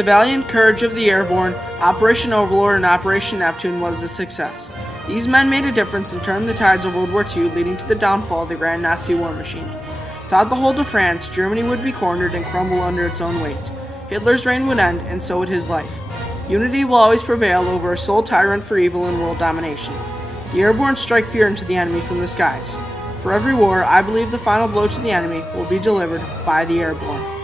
the valiant courage of the airborne, Operation Overlord and Operation Neptune was a success. These men made a difference and turned the tides of World War II, leading to the downfall of the grand Nazi war machine. Without the hold of France, Germany would be cornered and crumble under its own weight. Hitler's reign would end, and so would his life. Unity will always prevail over a sole tyrant for evil and world domination. The airborne strike fear into the enemy from the skies. For every war, I believe the final blow to the enemy will be delivered by the airborne.